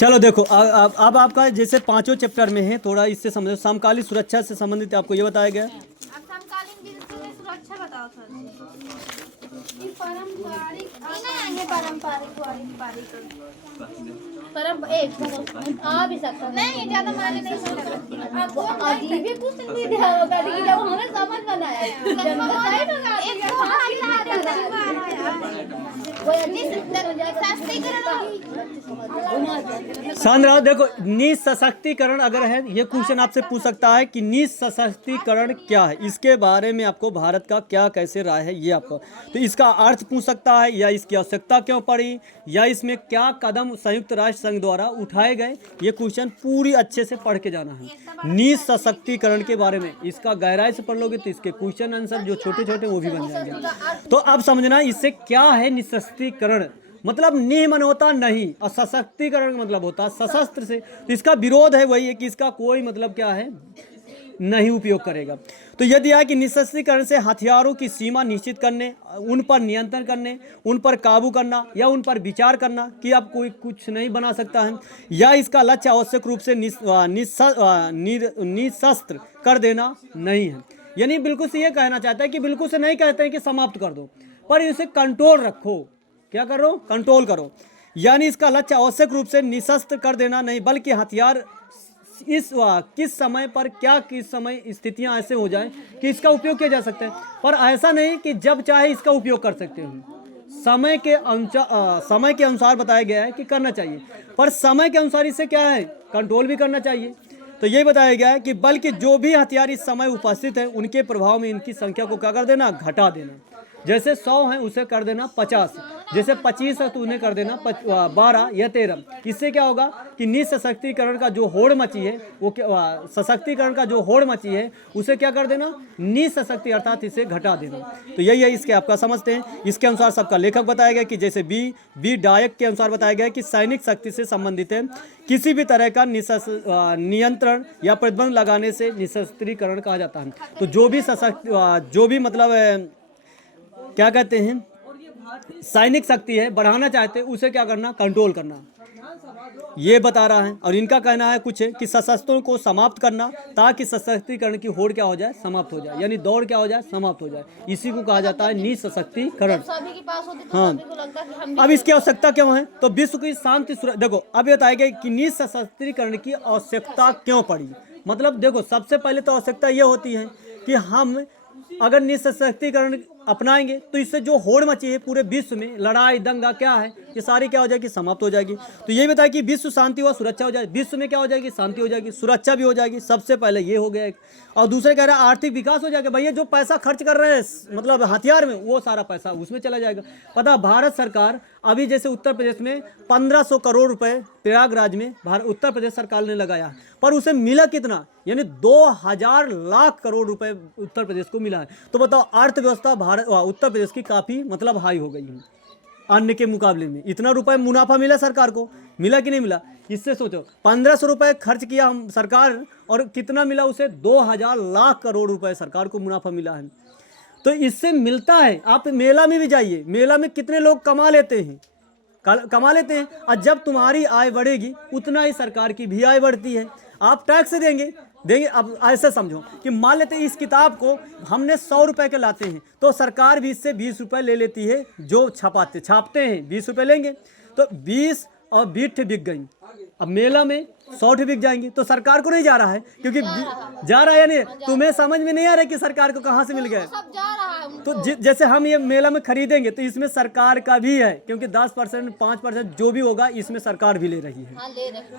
चलो देखो अब आपका जैसे पांचों चैप्टर में है, थोड़ा इससे समझो। समकालीन सुरक्षा से संबंधित आपको ये बताया गया। अब समकालीन की सुरक्षा बताओ सर। परम एक आ भी सकता नहीं ज्यादा माने नहीं सकता। आपको अजीब ही कुछ नहीं दिया होगा कि जब हमने समझ बनाया जनता है ना एक तो सांद्रा देखो, निसशक्तिकरण अगर है, ये क्वेश्चन आपसे पूछ सकता है कि निसशक्तिकरण क्या है, इसके बारे में आपको भारत का क्या कैसे राय है, ये आपको तो इसका अर्थ पूछ सकता है, या इसकी आवश्यकता क्यों पड़ी, या इसमें क्या कदम संयुक्त राष्ट्र संघ द्वारा उठाए गए। ये क्वेश्चन पूरी अच्छे से पढ़ के जाना है। निसशक्तिकरण के बारे में इसका गहराई से पढ़ लोगे तो इसके क्वेश्चन आंसर जो छोटे छोटे वो भी बन जाएंगे। तो अब समझना इससे क्या है निसशक्तिकरण। मतलब निह मन होता नहीं, और सशक्तिकरण का मतलब होता सशस्त्र से। तो इसका विरोध है, वही है कि इसका कोई मतलब क्या है, नहीं उपयोग करेगा। तो यदि है कि निसशक्तिकरण से हथियारों की सीमा निश्चित करने, उन पर नियंत्रण करने, उन पर काबू करना, या उन पर विचार करना कि अब कोई कुछ नहीं बना सकता है, या इसका लक्ष्य आवश्यक रूप से निशस्त्र कर देना नहीं है। यानी बिल्कुल से ये कहना चाहता है कि बिल्कुल से नहीं कहते हैं कि समाप्त कर दो, पर इसे कंट्रोल रखो। क्या करो? कंट्रोल करो। यानी इसका लक्ष्य आवश्यक रूप से निशस्त्र कर देना नहीं, बल्कि हथियार किस समय पर क्या, किस समय स्थितियां ऐसे हो जाएं कि इसका उपयोग किया जा सकता है, पर ऐसा नहीं कि जब चाहे इसका उपयोग कर सकते हो। समय के अनुसार बताया गया है कि करना चाहिए, पर समय के अनुसार इससे क्या है, कंट्रोल भी करना चाहिए। तो ये बताया गया है कि बल्कि जो भी हथियार इस समय उपस्थित है उनके प्रभाव में इनकी संख्या को क्या कर देना, घटा देना। जैसे 100 है उसे कर देना 50, जैसे 25 है तो उन्हें कर देना 12 या 13। इससे क्या होगा कि निसशक्तिकरण का जो होड़ मची है वो सशक्तिकरण का जो होड़ मची है उसे क्या कर देना, निसशक्ति अर्थात इसे घटा देना। तो यही है, इसके आपका समझते हैं। इसके अनुसार सबका लेखक बताया गया कि जैसे बी डायक के अनुसार बताया गया कि सैनिक शक्ति से संबंधित है, किसी भी तरह का नियंत्रण या प्रतिबंध लगाने से निशस्त्रीकरण कहा जाता है। तो जो भी मतलब क्या कहते हैं, सैनिक शक्ति है बढ़ाना चाहते हैं उसे क्या करना, कंट्रोल करना, ये बता रहा है। और इनका कहना है कुछ है कि सशस्त्रों को समाप्त करना ताकि सशक्तिकरण की होड़ क्या हो जाए, समाप्त हो जाए, यानी दौड़ क्या हो जाए, समाप्त हो जाए। इसी को कहा जाता है निसशक्तिकरण। हाँ, अब इसकी आवश्यकता क्यों है, तो विश्व की शांति देखो अब ये बताया गया कि निसशक्तिकरण की आवश्यकता क्यों पड़ी। मतलब देखो, सबसे पहले तो आवश्यकता ये होती है कि हम अगर निसशक्तिकरण अपनाएंगे तो इससे जो होड़ मची है पूरे विश्व में, लड़ाई दंगा क्या है, ये सारी क्या हो जाएगी, समाप्त हो जाएगी। तो यही बताया कि विश्व शांति व सुरक्षा हो जाएगी। विश्व में क्या हो जाएगी, शांति हो जाएगी, सुरक्षा भी हो जाएगी। सबसे पहले ये हो गया एक। और दूसरे कह रहे हैं आर्थिक विकास हो जाएगा। भैया जो पैसा खर्च कर रहे हैं मतलब हथियार में, वो सारा पैसा उसमें चला जाएगा। पता, भारत सरकार अभी जैसे उत्तर प्रदेश में 1500 करोड़ रुपए प्रयागराज में उत्तर प्रदेश सरकार ने लगाया, पर उसे मिला कितना, यानी 2000 लाख करोड़ रुपए उत्तर प्रदेश को मिला है। तो बताओ, अर्थव्यवस्था उत्तर प्रदेश की काफ़ी मतलब हाई हो गई है अन्य के मुकाबले में। इतना रुपए मुनाफा मिला सरकार को, मिला कि नहीं मिला, इससे सोचो। 1500 रुपए खर्च किया हम सरकार, और कितना मिला उसे, 2000 लाख करोड़ रुपए सरकार को मुनाफा मिला है। तो इससे मिलता है। आप मेला में भी जाइए, मेला में कितने लोग कमा लेते हैं, और जब तुम्हारी आय बढ़ेगी उतना ही सरकार की भी आय बढ़ती है। आप टैक्स देंगे। अब ऐसे समझो कि मान लेते हैं इस किताब को हमने 100 रुपए के लाते हैं, तो सरकार भी इससे 20 रुपए ले लेती है। जो छापते हैं 20 रुपए लेंगे, तो 20 और 20 बिक गई। अब मेला में 100 बिक जाएंगी, तो सरकार को नहीं जा रहा है, क्योंकि जा रहा है। यानी तुम्हें समझ में नहीं आ रहा है कि सरकार को कहाँ से मिल गया। तो जैसे हम ये मेला में खरीदेंगे तो इसमें सरकार का भी है, क्योंकि 10% 5% जो भी होगा इसमें सरकार भी ले रही है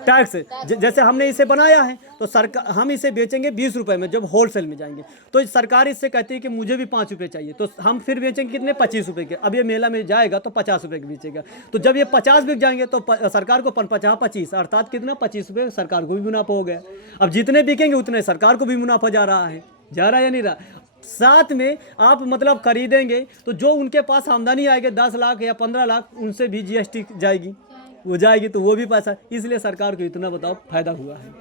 टैक्स। जैसे हमने इसे बनाया है तो सरकार, हम इसे बेचेंगे 20 रुपए में, जब होलसेल में जाएंगे तो सरकार इससे कहती है कि मुझे भी 5 रुपए चाहिए, तो हम फिर बेचेंगे कितने, 25 रुपए के। अब ये मेला में जाएगा तो 50 रुपए के बेचेगा। तो जब ये 50 बिक जाएंगे तो सरकार को 50 अर्थात कितना, 25 रुपए सरकार को भी मुनाफा हो गया। अब जितने बिकेंगे उतने सरकार को भी मुनाफा जा रहा है या नहीं रहा। साथ में आप मतलब खरीदेंगे तो जो उनके पास आमदनी आएगी 10 लाख या 15 लाख, उनसे भी जीएसटी जाएगी तो वो भी पैसा, इसलिए सरकार को इतना बताओ फायदा हुआ है।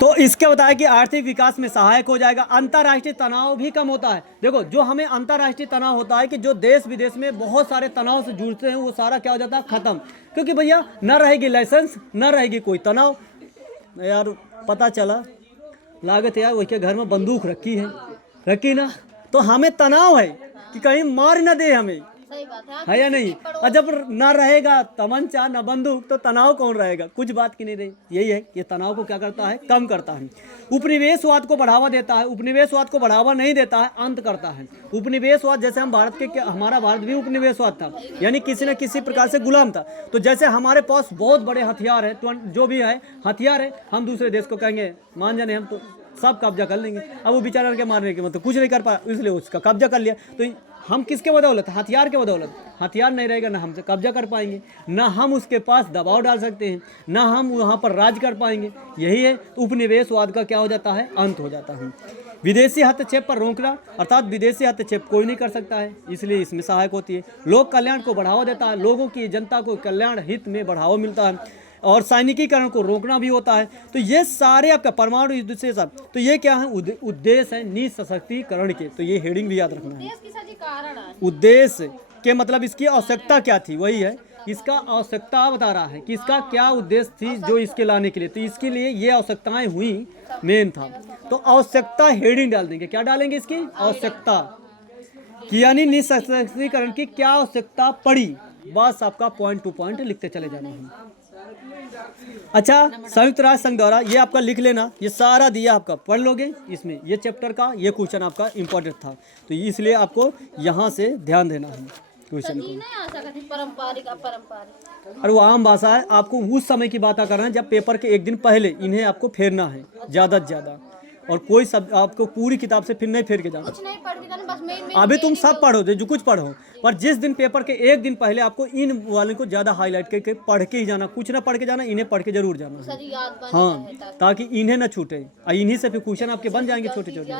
तो इसके बताया कि आर्थिक विकास में सहायक हो जाएगा। अंतर्राष्ट्रीय तनाव भी कम होता है। देखो जो हमें अंतर्राष्ट्रीय तनाव होता है कि जो देश विदेश में बहुत सारे तनाव से जुड़ते हैं, वो सारा क्या हो जाता है, खत्म। क्योंकि भैया न रहेगी लाइसेंस, न रहेगी कोई तनाव। यार पता चला लागत यार वही के घर में बंदूक रखी ना, तो हमें तनाव है कि कहीं मार न दे हमें, सही बात है या नहीं। और जब ना रहेगा तमंचा न बंदूक तो तनाव कौन रहेगा, कुछ बात की नहीं रही। यही है, ये तनाव को क्या करता है, कम करता है। उपनिवेशवाद को बढ़ावा देता है, उपनिवेशवाद को बढ़ावा नहीं देता है, अंत करता है। उपनिवेशवाद जैसे हम भारत के, हमारा भारत भी उपनिवेशवाद था, यानी किसी न किसी प्रकार से गुलाम था। तो जैसे हमारे पास बहुत बड़े हथियार है, तो जो भी है हथियार है, हम दूसरे देश को कहेंगे मान जाने हम तो सब कब्जा कर लेंगे। अब वो बेचारा के मारने के मतलब कुछ नहीं कर पाया, इसलिए उसका कब्जा कर लिया। तो हम किसके बदौलत, हथियार के बदौलत। हथियार नहीं रहेगा ना हमसे कब्जा कर पाएंगे, ना हम उसके पास दबाव डाल सकते हैं, ना हम वहाँ पर राज कर पाएंगे। यही है, उपनिवेशवाद का क्या हो जाता है, अंत हो जाता है। विदेशी हस्तक्षेप पर रोकना, अर्थात विदेशी हस्तक्षेप कोई नहीं कर सकता है, इसलिए इसमें सहायक होती है। लोक कल्याण को बढ़ावा देता है, लोगों की जनता को कल्याण हित में बढ़ावा मिलता है। और सैनिकीकरण को रोकना भी होता है। तो ये सारे आपका परमाणु युद्ध से सब, तो ये क्या है, उद्देश्य है निःशक्तिकरण के। तो ये हेडिंग भी याद रखना है। उद्देश्य के मतलब इसकी आवश्यकता क्या थी, वही है इसका आवश्यकता बता रहा है कि इसका क्या उद्देश्य थी जो इसके लाने के लिए। तो इसके लिए ये आवश्यकताएं हुई, मेन था। तो आवश्यकता हेडिंग डाल देंगे, क्या डालेंगे, इसकी आवश्यकता कि यानी निःशक्तिकरण की क्या आवश्यकता पड़ी। बस आपका पॉइंट टू पॉइंट लिखते चले जाना है। अच्छा, संयुक्त राष्ट्र संघ द्वारा ये आपका लिख लेना, ये सारा दिया आपका पढ़ लोगे। इसमें ये चैप्टर का ये क्वेश्चन आपका इम्पोर्टेंट था, तो इसलिए आपको यहाँ से ध्यान देना है क्वेश्चन को। पारंपरिक। और वो आम भाषा है, आपको उस समय की बात करना है जब पेपर के एक दिन पहले इन्हें आपको फेरना है ज़्यादा से ज़्यादा। और कोई सब आपको पूरी किताब से फिर नहीं फेर के जाना। कुछ नहीं पढ़ती था ना, बस मेन अभी तुम सब पढ़ो, जो कुछ पढ़ो, पर जिस दिन पेपर के एक दिन पहले आपको इन वाले को ज़्यादा हाईलाइट करके पढ़ के ही जाना, कुछ ना पढ़ के जाना, इन्हें पढ़ के जरूर जाना है। याद बन हाँ, ताकि इन्हें ना छूटे, और इन्हीं से फिर क्वेश्चन आपके बन जाएंगे छोटे छोटे।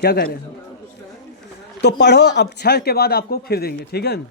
क्या कह रहे हैं, तो पढ़ो। अब 6 के बाद आपको फिर देंगे, ठीक है ना।